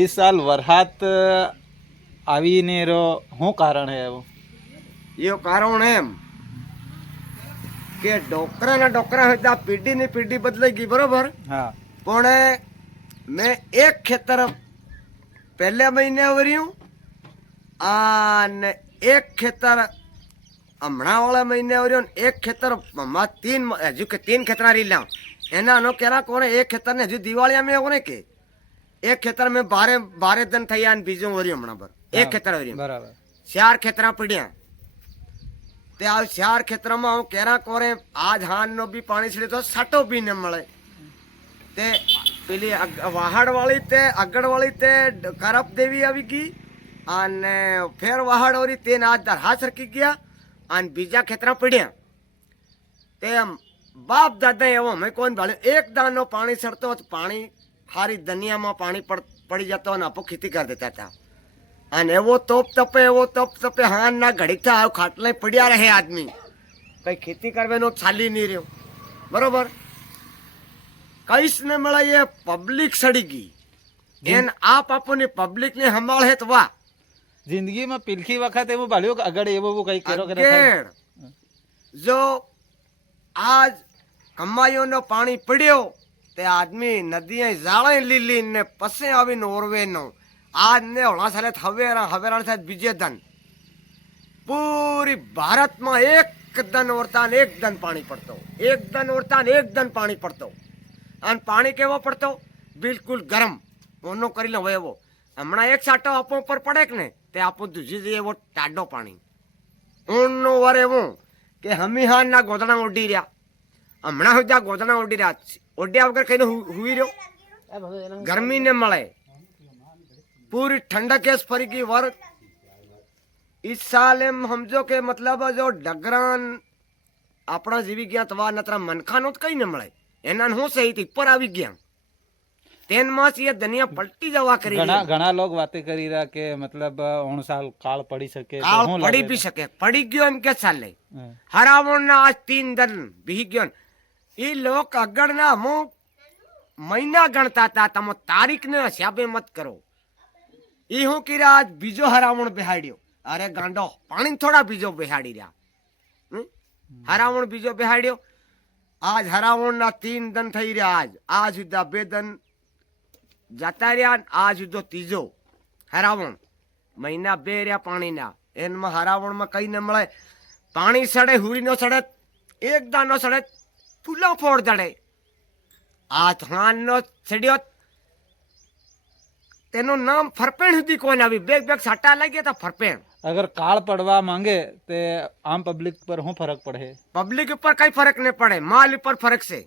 इस साल वरसाद आवीने रो શું કારણ હે એવું? એવું કારણ એમ કે ડોકરા હતા પેઢીની પેઢી બદલાઈ ગઈ બરોબર. હા પણ મેં એક ખેતર પહેલા મહિને વર્યું અને એક ખેતર હમણાં વાળા મહિને વર્યું એક ખેતર હજુ કે तीन ખેતર રીલા એના નો કેરા કોને એક ખેતર ને હજુ દિવાળી અમે કોને કે એક ખેતર મેં બારે દન થઈ અને બીજું વર્યું હમણાં પર એક ખેતર વર્યું બરાબર. 4 ખેતરા પડ્યા તે આ 4 ખેતરમાં હું કેરા કોરે આજ હાનનો બી પાણી છેડે તો સાટો બી ન મળે તે પેલી વહાડ વાળી તે આગળ વાળી તે કરપ દેવી આવી ગઈ અને ફેર વહાડ વાળી તે ના દરહા સરકી ગયા અને બીજા ખેતરા પડ્યા તે બાપ દાદા એવો મેં કોણ ભાળ્યો એક દાનો પાણી સડતો પાણી હારી દનિયામાં પાણી પડી જતો અને આપો ખેતી કરી દેતા હતા અને એવો તપ તપે હાન ના ઘડીક થાય ખાટલે પડ્યા રહે આદમી કઈ ખેતી કરવાનો ચાલી નહીં રહ્યો બરોબર કઈશ ને મળે એ પબ્લિક સડી ગઈ એન આ પાપોની પબ્લિક ને સંભાળે તો વાહ જિંદગીમાં પીલખી વખત એવું ભાલ્યું કે આગળ એવું કઈ કરો કે અગેણ જો આજ કમાઈઓનો પાણી પડ્યો તે આદમી નદીએ જાળે લીલી ને પસે આવીને ઓરવે નો આજ ને ઓળા સાલે હવેરાણ સાથે બીજે દન પૂરી ભારતમાં એક દન ઓરતા એક દન પાણી પડતો એક દન ઓરતા એક દન પાણી પડતો અને પાણી કેવો પડતો બિલકુલ ગરમ ઓનો કરી લો એવો હમણાં એક સાટો આપો ઉપર પડે કે ને તે આપો દૂજી જઈએ એવો ટાડો પાણી ઊંડનો વર એવું કે હમી હાન ના ગોદડા ઓડી રહ્યા હમણાં સુધી આ ગોદડા ઓડી રહ્યા ઓડ્યા વગર કઈને હુઈ રહ્યો ગરમી ને મળે पूरी ठंडक केस फरी की वर इस साल एम समझो के मतलब जो डगरान अपना जीवी गया तवा नतरा मनखानो तो कई न મળે એના હું સહી થી ઉપર આવી ગયા તેન માસ ये दुनिया पलटी जवा करी ઘણા લોગ વાતે કરી રહ્યા કે મતલબ 9 સાલ કાળ પડી શકે કાળ પડી બી શકે પડી ગયો એમ કે ચાલે હરાવણ ના આજ 3 દન બી ગયો ઈ લોક આગળ ના મુ મહિના ગણતા હતા તમે તારીખ ને હિસાબે મત કરો ઈ હું કર્યા આજ બીજો હરાવણ બેહાડ્યો અરે ગાંડો પાણી થોડા બીજો બેહાડી રહ્યા હરાવણ બીજો બેહાડ્યો આજ હરાવણ ના 3 દન થઈ રહ્યા આજ સુધી 2 દન જતા રહ્યા આજ સુધી ત્રીજો હરાવણ મહિના 2 રહ્યા પાણીના એનમાં હરાવણમાં કઈ ન મળે પાણી સડે હુરી નો સડે એક દાનો સડે ફૂલો ફોડ દડે આ થાન નો સડ્યો તેનું નામ ફરપેણ સુધી કોઈને આવી બેગ સાટા લાગ્યા હતા ફરપેણ અગર કાળ પડવા માંગે તે આમ પબ્લિક પર શું ફરક પડે? પબ્લિક ઉપર કઈ ફરક નહીં પડે માલ ઉપર ફરક છે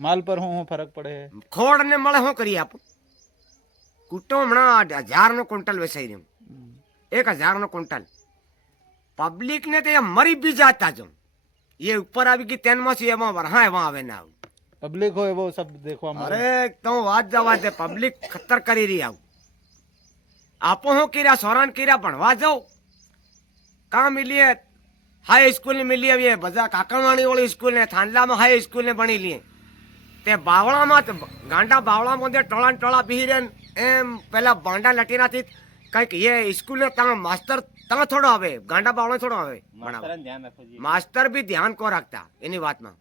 માલ પર શું ફરક પડે? ખોડ ને મળે શું કરીએ આપ કુટો હમણાં 1000 નો ક્વિન્ટલ વેચાઈ રહ્યું 1000 નો ક્વિન્ટલ પબ્લિક ને તે મરી બી જાતા જો એ ઉપર આવી ગઈ તેનમાં છે એમાં વરહા એમાં આવે ના આવું પબ્લિક હોય वो सब देखवा મળે અરે તો વાત જવા દે પબ્લિક ખતર કરી રહી આવું આપો હું કર્યા સોરાન કર્યા ભણવા જાઉં કાં મિલીએ હાઈ સ્કૂલ ને મિલી આવીએ બધા કાકણવાણી વાળી સ્કૂલ ને થાંડલામાં હાઈ સ્કૂલ ને ભણી લઈએ તે બાવળામાં ગાંડા બાવળામાં ટોળા બી રહે એમ પેલા બાંડા લટીનાથી કંઈક એ સ્કૂલ ને ત્યાં માસ્ટર ત્યાં થોડો આવે ગાંડા બાવળા થોડો આવે માસ્ટર બી ધ્યાન કો રાખતા એની વાતમાં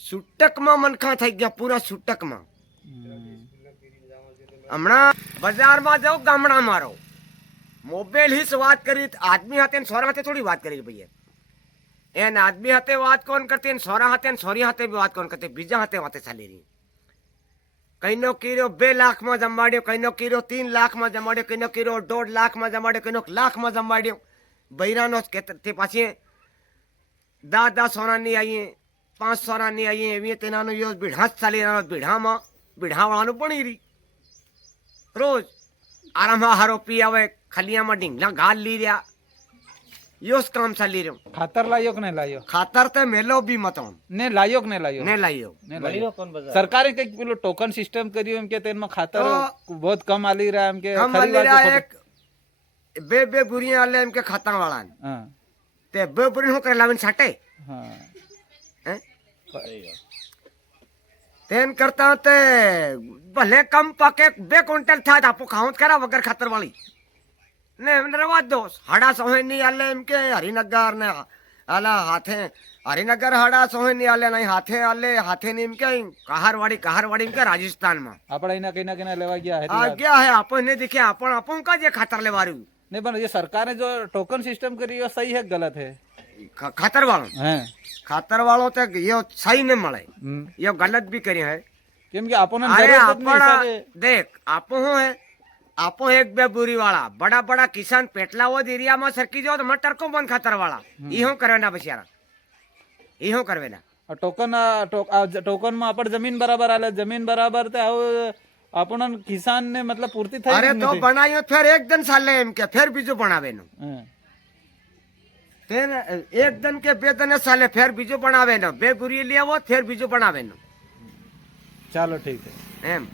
છૂટકમાં મનખા થઈ ગયા પૂરા છૂટકમાં હમણાં બજારમાં જાઉં ગામડા મારો મોબાઈલ હિસ વાત કરી આદમી હાથે ને સોરા હાથે થોડી વાત કરી ભાઈ એને આદમી હાથે વાત કોણ કરતી સોરા હાથે ને સોરી હાથે બી વાત કોણ કરતી બીજા હાથે વાતે ચાલી રહી કઈનો કીરો 2 લાખમાં જમાડ્યો કઈનો કીરો 3 લાખમાં જમાડ્યો કઈનો કીરો 1.5 લાખમાં જમાડ્યો કઈનો લાખમાં જમાડ્યો બૈરાનો તે પાછી દાદા સોનાની આવીએ 5 સોનાની આવીએ એવી તેનાનો યોજ બીઢા જ ચાલી રહ્યો બીઢામાં બીઢાવાળાનું પણી રહી રોજ આરામમાં હારો પી આવે ખલિયામાં ઢીંગલા ગાલ લી રહ્યા યોસ કામ ચાલી રહ્યો ખાતર લાયો કે નહીં લાયો? ખાતર તે મેલો બી મતો ને લાયો કે નહીં લાયો? ને લાયો સરકારે કઈક પેલું ટોકન સિસ્ટમ કર્યું એમ કે તેમાં ખાતર બહુ કમ આલી રહ્યા એમ કે કમ આલી રહ્યા એક બે બુરિયા આલે એમ કે ખાતર વાળા તે બે બુરી શું કરે લાવીને છાટે હે તેન કરતા તે ભલે કમ પાકે 2 ક્વિન્ટલ થાય આપો ખાવું જ ખરા વગર ખાતર વાળી ને એમને રવા દો હાડા સોહે ની આલે એમ કે હરિનગર ને આલા હાથે હરિનગર હાડા સોહે ની આલે નહીં હાથે ની એમ કે કહારવાડી એમ કે રાજસ્થાનમાં આપણે એના કઈ ના કઈ લેવા ગયા આ હતી ગયા હે આપણને દેખે આપણ કા જે ખાતર લેવાર્યું नहीं पर ये सरकार ने जो टोकन सिस्टम करी वो सही है गलत है ખાતર વાળો हैं તો ये सही नहीं મળે ये गलत भी કરી है કેમ કે આપણને अरे જરૂર જ નહીં આપણા હિસાબે देख आपो है आपो एक बे बुरी वाला बड़ा किसान पेटलावद एरिया में सरकी जाओ तो मैं टरको बंद खातर वाला ई हूं करवेना बसियारा ई हूं करवेना ટોકન માં આપણે જમીન બરાબર આલે જમીન બરાબર તે આપણને કિસાન ને મતલબ પૂર્તિ થઈ अरे જ तो નથી. बनायो फिर एक दिन साले एम के फिर बीजू बनावे नो हैं. फिर एक दिन के 2 दिन साले फिर बीजू बनावे नो बे बुरी ले आवो फिर बीजू बनावे नो ચાલો ઠીક છે एम